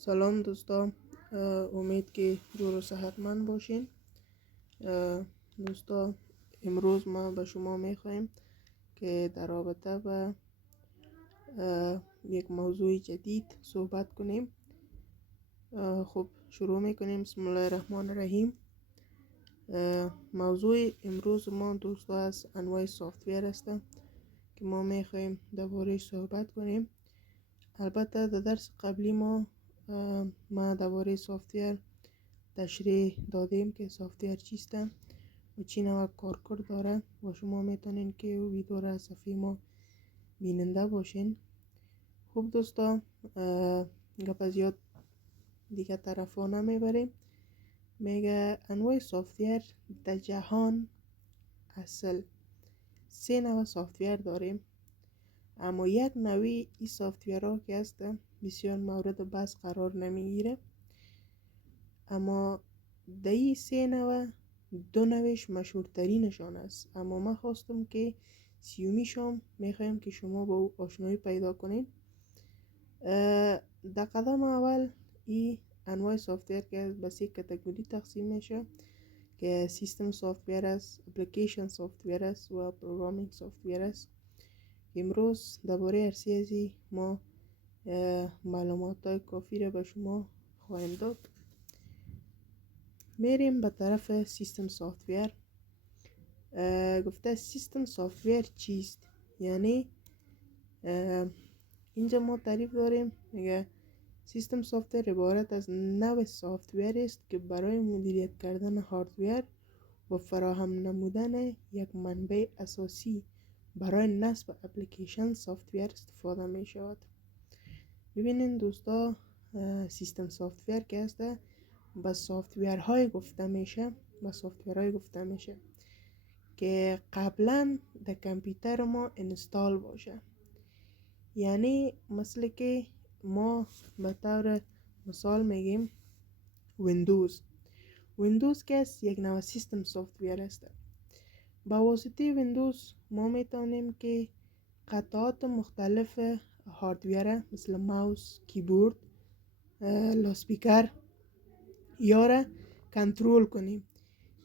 سلام دوستان، امید که جور و صحتمند باشین. دوستان، امروز ما به شما میخوایم که در رابطه به یک موضوع جدید صحبت کنیم. خب شروع میکنیم. بسم الله الرحمن الرحیم. موضوع امروز ما دوستان از انواع سافتویر است که ما میخوایم درباره‌اش صحبت کنیم. البته در درس قبلی ما درباره سافتویر تشریح دادیم که سافتویر چیست و چی نوع کارکرد داره و شما میتونین که ویدیو را از صفحه ما بیننده باشین. خوب دوستا، گپ زیاد دیگه طرفا نمیبریم. میگه انواع سافتویر در جهان اصل 3 نوع سافتویر داریم، اما یک نوعی این سافتویرها که هست بسیار مورد بحث قرار نمیگیره. اما در این 3 نوع 2 نوعش مشهورترینشان است، اما من خواستم که سیومیشم میخوایم که شما با او آشنایی پیدا کنین. در قدم اول این انواع سافتویر که به 3 کاتگوری تقسیم میشه که سیستم سافتویر است، اپلیکیشن سافتویر است و پروگرامینگ سافتویر است. امروز درباره هر سه از ما معلومات کافی را به شما خواهیم داد. میریم به طرف سیستم سافتویر. گفته سیستم سافتویر چیست؟ یعنی اینجا ما تعریف داریم، میگه سیستم سافتویر عبارت از نوع سافتویر است که برای مدیریت کردن هاردویر و فراهم نمودن یک منبع اساسی برای نصب اپلیکیشن سافتویر استفاده می شود. ببینین دوستا، سیستم سافتویر که هست به سافتویرهای گفته میشه که قبلا در کامپیوتر ما انستال باشه. یعنی مثل که ما به طور مثال میگیم ویندوز که است یک نوع سیستم سافتویر است. با واسطه ویندوز ما میتونیم که قطعات مختلف هاردویر مثل ماوس، کیبورد، لاسپیکر یا را کنترل کنیم.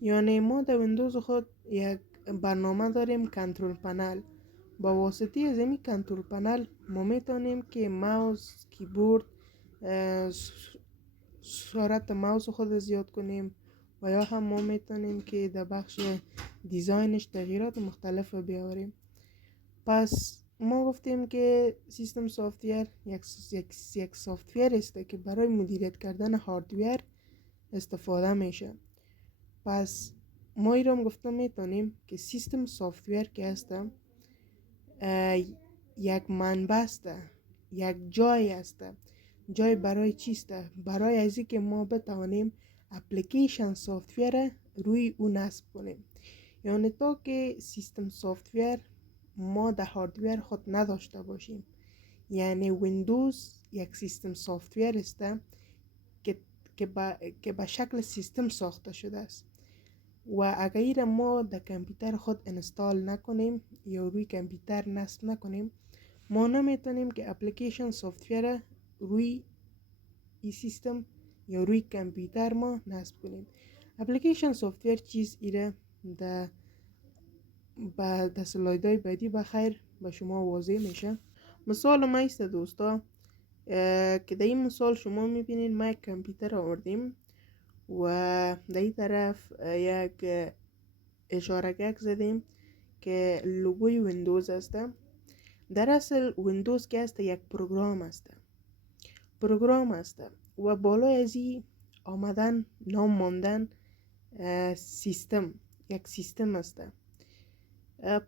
یعنی ما در ویندوز خود یک برنامه داریم کنترل پنل. با واسطه از این کنترل پنل ما میتونیم که ماوس، کیبورد، سرعت ماوس خود زیاد کنیم و یا هم ما میتونیم که در بخش دیزاینش تغییرات مختلف بیاوریم. پس ما گفتیم که سیستم سافتویر یک سافتویر است که برای مدیریت کردن هاردویر استفاده میشه. پس ما این رو گفتم میتونیم که سیستم سافتویر که هست یک منبع است، یک جای است. جای برای چیست؟ برای ازی که ما بتوانیم اپلیکیشن سافتویر روی اون نصب کنیم. یعنی تا که سیستم سافتویر ما در هاردویر خود نداشته باشیم. یعنی ویندوز یک سیستم سافتویر است که به شکل سیستم ساخته شده است و اگر ما در کامپیوتر خود انستال نکنیم یا روی کامپیوتر نصب نکنیم، ما نمیتونیم که اپلیکیشن سافتویر روی این سیستم یا روی کامپیوتر ما نصب کنیم. اپلیکیشن سافتویر چیز ایره در سلایدهای بعدی بخیر به شما واضح میشه. مثال ما است دوستا که در این مثال شما میبینید ما یک کامپیوتر آوردیم و در این طرف یک اشاره‌گک زدیم که لوگوی ویندوز است. در اصل ویندوز که است یک پروگرام است و بالای از این آمدن نام ماندن سیستم، یک سیستم است.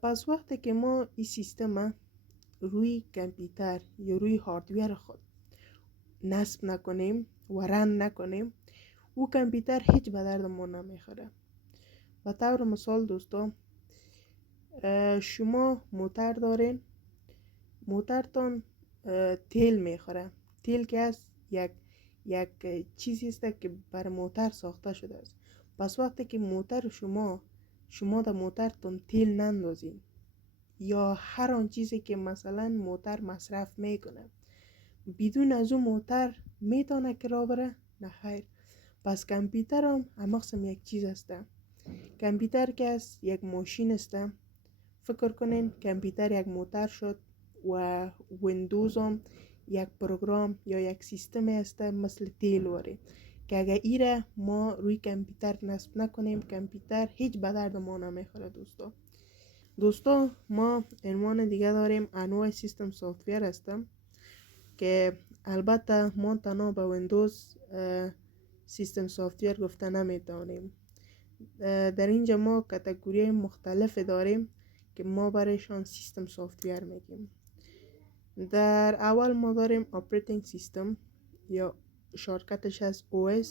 پس وقتی که ما این سیستم روی کامپیوتر یا روی هاردویر خود نصب نکنیم و رن نکنیم، او کامپیوتر هیچ به درد ما نمیخوره. به طور مثال دوستان، شما موتر دارین، موترتان تیل میخوره. تیل که است یک چیزی است که بر موتر ساخته شده است. پس وقتی که موتر شما در موترتون تیل نندازین یا هر آن چیزی که مثلا موتر مصرف میکنه، بدون از اون موتر میتونه که را بره؟ نه خیر. پس کامپیوتر هم همقسم یک چیز است. کامپیوتر که است یک ماشین است. فکر کنین کامپیوتر یک موتر شد و ویندوز هم یک پروگرام یا یک سیستم است مثل تیل واره که اگر ایره ما روی کامپیوتر نصب نکنیم کامپیوتر هیچ به درد ما نمیخوره. دوستا ما عنوان دیگه داریم انواع سیستم سافتویر هستم که البته ما تنها به ویندوز سیستم سافتویر گفته نمیتونیم. در اینجا ما کاتگوری مختلف داریم که ما برایشان سیستم سافتویر میگیم. در اول ما داریم اپریتینگ سیستم یا شارکتش از OS،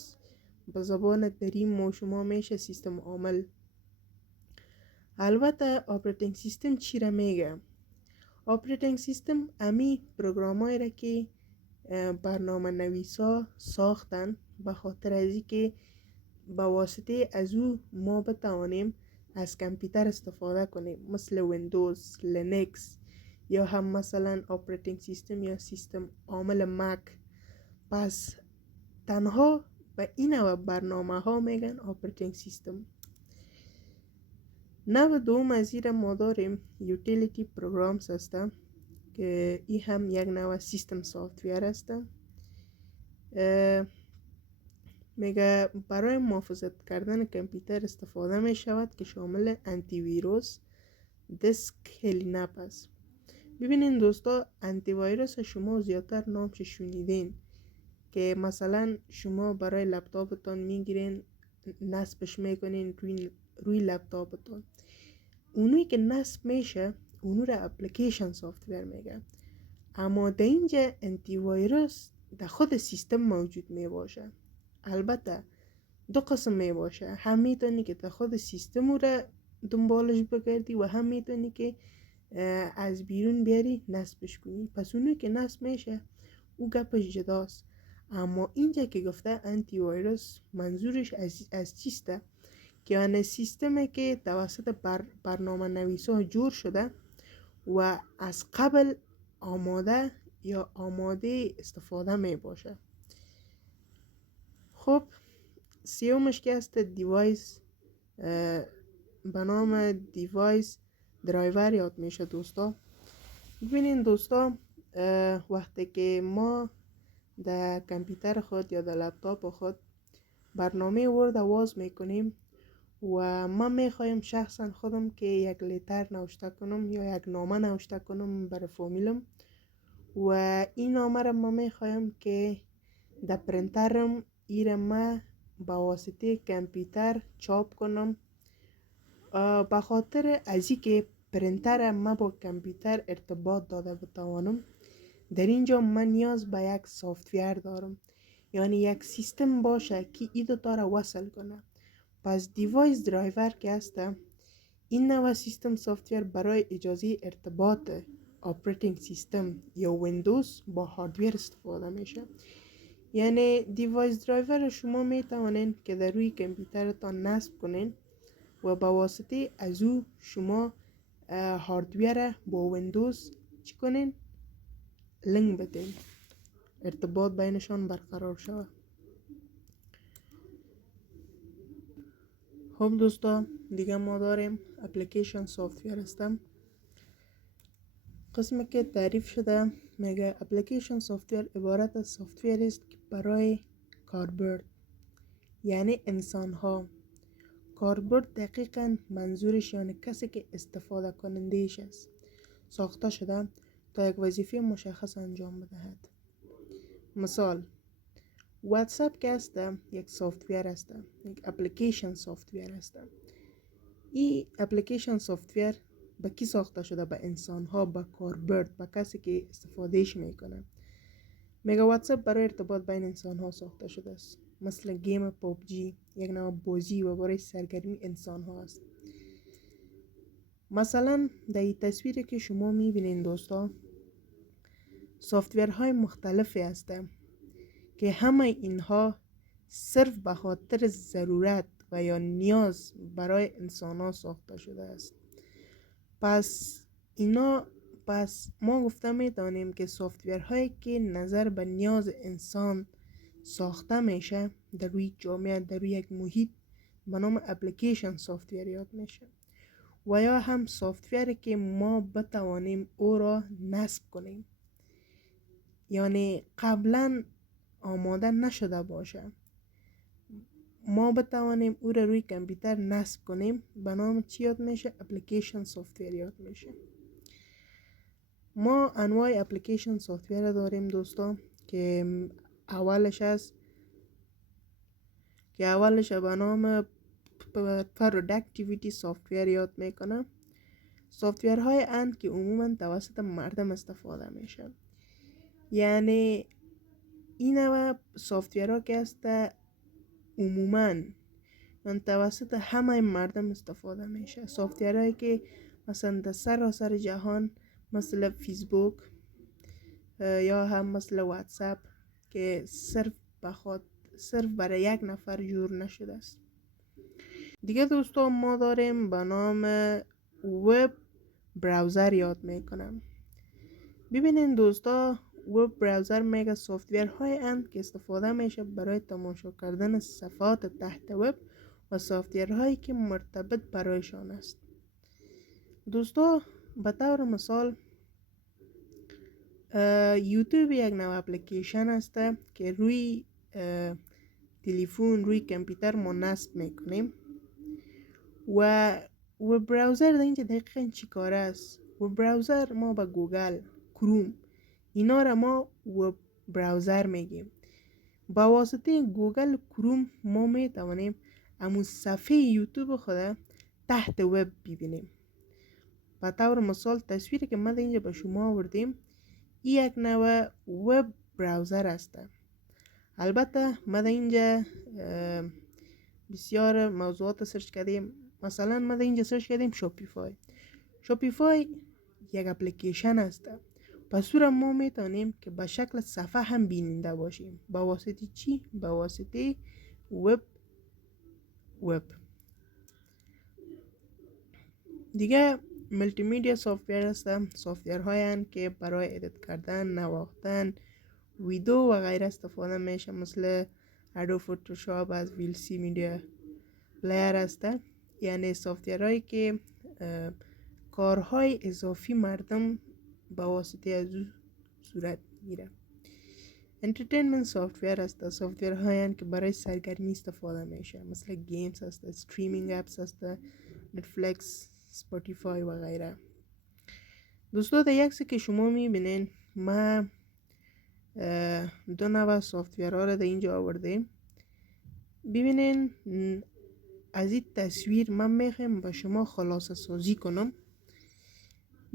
به زبان دری ما شما میشه سیستم عامل. البته اپریتینگ سیستم چی را میگه؟ اپریتینگ سیستم امی پروگرامایی را که برنامه نویسا ساختن به خاطر از اینکه با واسطه از او ما بتوانیم از کامپیوتر استفاده کنیم، مثل ویندوز، لینکس یا هم مثلا اپریتینگ سیستم یا سیستم عامل مک. پس تنها به این نوع برنامه ها میگن اپریتینگ سیستم. نوع دوم از این ما داریم یوتیلیتی پروگرامز هستن که این هم یک نوع سیستم سافتویر هستن. میگه برای محافظت کردن کامپیوتر استفاده می شود که شامل انتی ویروس، دیسک کلیناپ است. ببینین دوستا، انتی ویروس شما زیادتر نامش شنیدین که مثلا شما برای لپتاپتان میگیرین نصبش میکنین روی لپتاپتان. اونوی که نصب میشه اونو را اپلیکیشن سافتویر میگه. اما در اینجا انتی ویروس در خود سیستم موجود میباشه. البته دو قسم میباشه، هم میتونی که در خود سیستم را دنبالش بگردی و هم میتونی که از بیرون بیاری نصبش کنی. پس اونو که نصب میشه او گپش جداست. اما اینجا که گفته انتی ویروس منظورش از چیسته؟ که آن سیستمه که توسط برنامه نویسا جور شده و از قبل آماده استفاده می باشه. خب سیومش که است دیوایس، به نام دیوایس درایور یاد میشه دوستا. ببینین دوستا، وقتی که ما در کامپیوتر خود یا در لپتاپ خود برنامه ورد آواز میکنیم و ما میخوایم شخصا خودم که یک لیتر نوشته کنم یا یک نامه نوشته کنم برای فامیلم و این نامه را ما میخوایم که در پرینترم ایره ما با واسطه کامپیوتر چاپ کنم. به خاطر از اینکه پرینتر ما با کامپیوتر ارتباط داده بتوانم، در اینجا من نیاز به یک سافتویر دارم، یعنی یک سیستم باشه که این دوتا را وصل کنه. پس دیوایس درایور که هسته، این نوع سیستم سافتویر برای اجازه ارتباط اپریتینگ سیستم یا ویندوز با هاردویر استفاده میشه. یعنی دیوایس درایور شما میتوانین که در روی کامپیوترتان نصب کنین و با واسطه از او شما هاردویر با ویندوز چی کنین؟ لینک بدین، ارتباط بینشان برقرار شود. خب دوستا، دیگه ما داریم اپلیکیشن سافتویر هستم. قسمی که تعریف شده میگه اپلیکیشن سافتویر عبارت از سافتویر است که برای کاربرد، یعنی انسان ها. کاربرد دقیقاً منظورش یعنی کسی که استفاده کنندهش است، ساخته شده تا یک وظیفه مشخص انجام بدهد. مثال واتساپ که است یک سافتویر است، یک اپلیکیشن سافتویر است. این اپلیکیشن سافتویر به کی ساخته شده؟ به انسان ها، به کاربرد، به کسی که استفادهش میکنه. میگه واتساپ برای ارتباط بین انسان ها ساخته شده است، مثل گیم پابجی یک نوع بازی و برای سرگرمی انسان ها است. مثلا در این تصویری که شما میبینین دوستا، سافتویرهای مختلفی هستند که همه اینها صرف به خاطر ضرورت و یا نیاز برای انسان ها ساخته شده است. پس اینا پس ما گفته میتونیم که سافتورهایی که نظر به نیاز انسان ساخته میشه در روی جامعه، در روی یک محیط، به نام اپلیکیشن سافتور یاد میشه. و یا هم سافتوری که ما بتوانیم او را نصب کنیم، یعنی قبلا آماده نشده باشه، ما بتوانیم او را روی کامپیوتر نصب کنیم، به نام چی یاد میشه؟ اپلیکیشن سافتور یاد میشه. ما انواع اپلیکیشن سافتور داریم دوستان که اولش به نام پروداکتیویتی سافتور یاد میکنه. سافتورهای اند که عموما توسط مردم استفاده میشه، یعنی این نوع سافتورها که است عموما من توسط همه مردم استفاده میشه. سافتورهایی که مثلا در سراسر جهان، مثل فیسبوک یا هم مثل واتساپ که صرف برای یک نفر جور نشده است. دیگه دوستان ما داریم به نام وب براوزر یاد میکنم. ببینین دوستا، وب براوزر میگه سافتورهای اند که استفاده میشه برای تماشا کردن صفحات تحت وب و سافتورهایی که مرتبط برایشان است. دوستا به طور مثال یوتیوب یک نوع اپلیکیشن است که روی تلفن، روی کامپیوتر ما نصب میکنیم. و وب براوزر در اینجا دقیقا چی کار است؟ وب براوزر ما با گوگل، کروم، اینا را ما وب براوزر میگیم. با واسطه گوگل کروم ما میتوانیم همون صفحه یوتیوب خود تحت وب ببینیم. به طور مثال تصویری که ما در اینجا به شما آوردیم این یک نوع وب براوزر است. البته ما در اینجا بسیار موضوعات سرچ کردیم. مثلا ما در اینجا سرچ کردیم شوپیفای یک اپلیکیشن است. پس صورت ما میتونیم که به شکل صفحه هم بیننده باشیم. با واسطه چی؟ با واسطه وب. دیگه ملتی میدیا سافتور هستن. سافتورهایی هستند که برای ادیت کردن، نواختن ویدیو و غیره استفاده میشه، مثل ادوب فتوشاپ از ویلسی میدیا پلیر هستن. یعنی سافتورهایی که کارهای اضافی مردم با واسطه از او صورت میگیره. انترتینمنت سافتور هست. سافتورهایی هستند که برای سرگرمی استفاده میشه، مثل گیمز هست، استریمینگ اپس هست، نتفلیکس، سپاتیفای و غیره. دوستان در عکسی که شما میبینین ما دو نوع سافتورها را در اینجا آوردیم. ببینین از این تصویر من میخوام با شما خلاصه سازی کنم.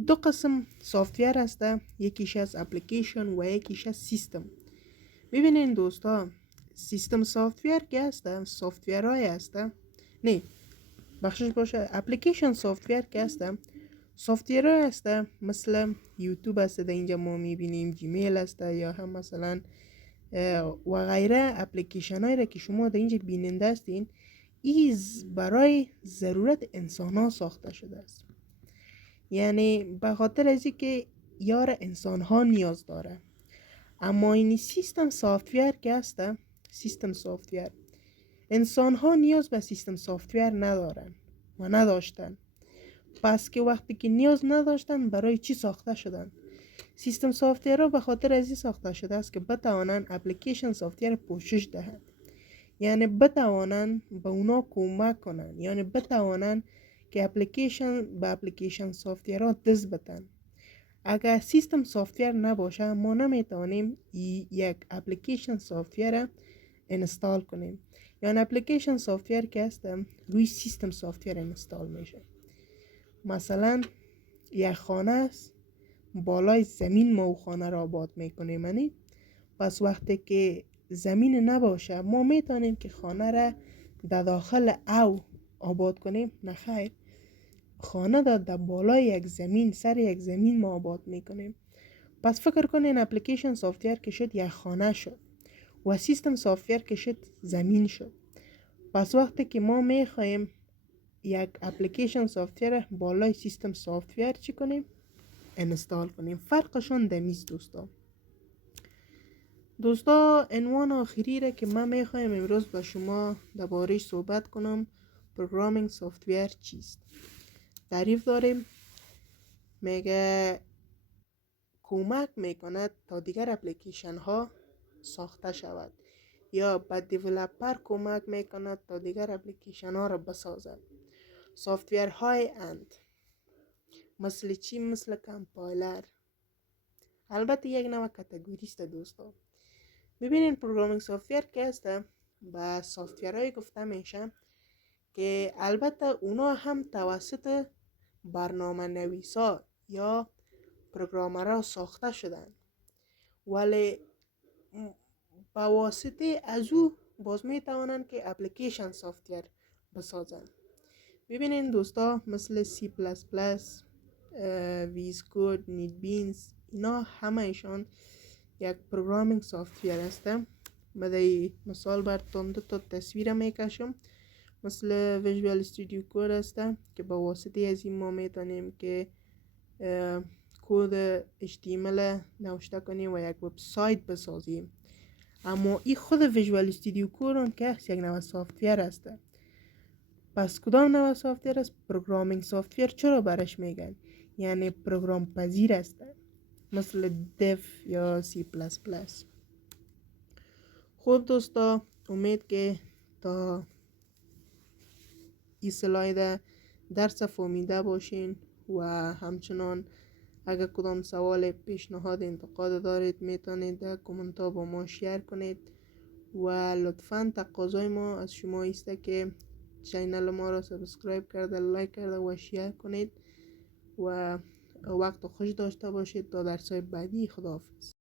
دو قسم سافتور هسته، یکیش از اپلیکیشن و یکیش از سیستم. ببینین دوستا، سیستم سافتور که هسته سافتورهای هسته، نه بخشش باشه، اپلیکیشن سافتور که هسته سافتورهای هسته مثل یوتیوب هسته، در اینجا ما میبینیم جیمیل هسته یا هم مثلا و غیره اپلیکیشن هایی را که شما در اینجا بیننده هستین. ایز برای ضرورت انسان ها ساخته شده است، یعنی به خاطر ازی که یار انسان ها نیاز داره. اما این سیستم سافتور که هسته، سیستم سافتور، انسان ها نیاز به سیستم سافتور ندارن و نداشتن. پس که وقتی که نیاز نداشتن برای چی ساخته شدن؟ سیستم سافتور ها به خاطر ازی ساخته شده است که بتوانن اپلیکیشن سافتور پوشش دهند، یعنی بتوانن به اونا کمک کنن، یعنی بتوانن که اپلیکیشن سافتور ها دست بتن. اگر سیستم سافتور نباشه ما نمیتونیم یک اپلیکیشن سافتور انستال کنیم. یعنی اپلیکیشن سافتور که هست روی سیستم سافتور انستال میشه. مثلا یک خانه است، بالای زمین ما خانه را آباد میکنیم، یعنی پس وقتی که زمین نباشه ما میتونیم که خانه را در داخل او آباد کنیم؟ نخیر، خانه در بالای یک زمین، سر یک زمین ما آباد میکنیم. پس فکر کنین اپلیکیشن سافتور که شد یک خانه شد و سیستم سافتور که شد زمین شد. پس وقتی که ما میخوایم یک اپلیکیشن سافتور بالای سیستم سافتور چی کنیم؟ انستال کنیم. فرقشون دمیز دوستا عنوان آخری را که من میخوایم امروز با شما درباره‌اش صحبت کنم پروگرامینگ سافتویر چیست. تعریف داریم، میگه کمک میکند تا دیگر اپلیکیشن ها ساخته شود یا به دیولپر کمک میکند تا دیگر اپلیکیشن ها را بسازد. سافتویر های اند مثل چی؟ مثل کمپایلر. البته یک نوع کاتگوری است دوستا. ببینین پروگرامینگ سافتویر که است به سافتویرهای گفته میشه که البته اونا هم توسط برنامه نویسا یا پروگرامرها ساخته شدن، ولی با واسطه از او باز میتوانند که اپلیکیشن سافتویر بسازن. ببینین دوستا مثل C++، ویز کود، نیت بینز، اینا همه ایشان یک پروگرامینگ سافتویر هستم. بدای مثال براتون دو تا تصویر میکشم. مثل ویژوال استودیو کود هستم که با واسطه از این ما میتونیم که کد HTML نوشته کنیم و یک وبسایت بسازیم. اما این خود ویژوال استودیو کود هم که یک نوع سافتویر است. پس کدام نوع سافتویر است؟ پروگرامینگ سافتویر. چرا برش میگن؟ یعنی پروگرام پذیر است، مثل دف یا C++. خب دوستا امید که تا این سلاید درس فهمیده باشین و همچنان اگر کدام سوال، پیشنهاد، انتقاد دارید میتونید در کامنت ها با ما شیر کنید و لطفاً تقاضای ما از شما است که چینل ما را سابسکرایب کرده، لایک کرده و شیر کنید و وقت خوش داشته باشید. تا درس های بعدی، خداحافظ.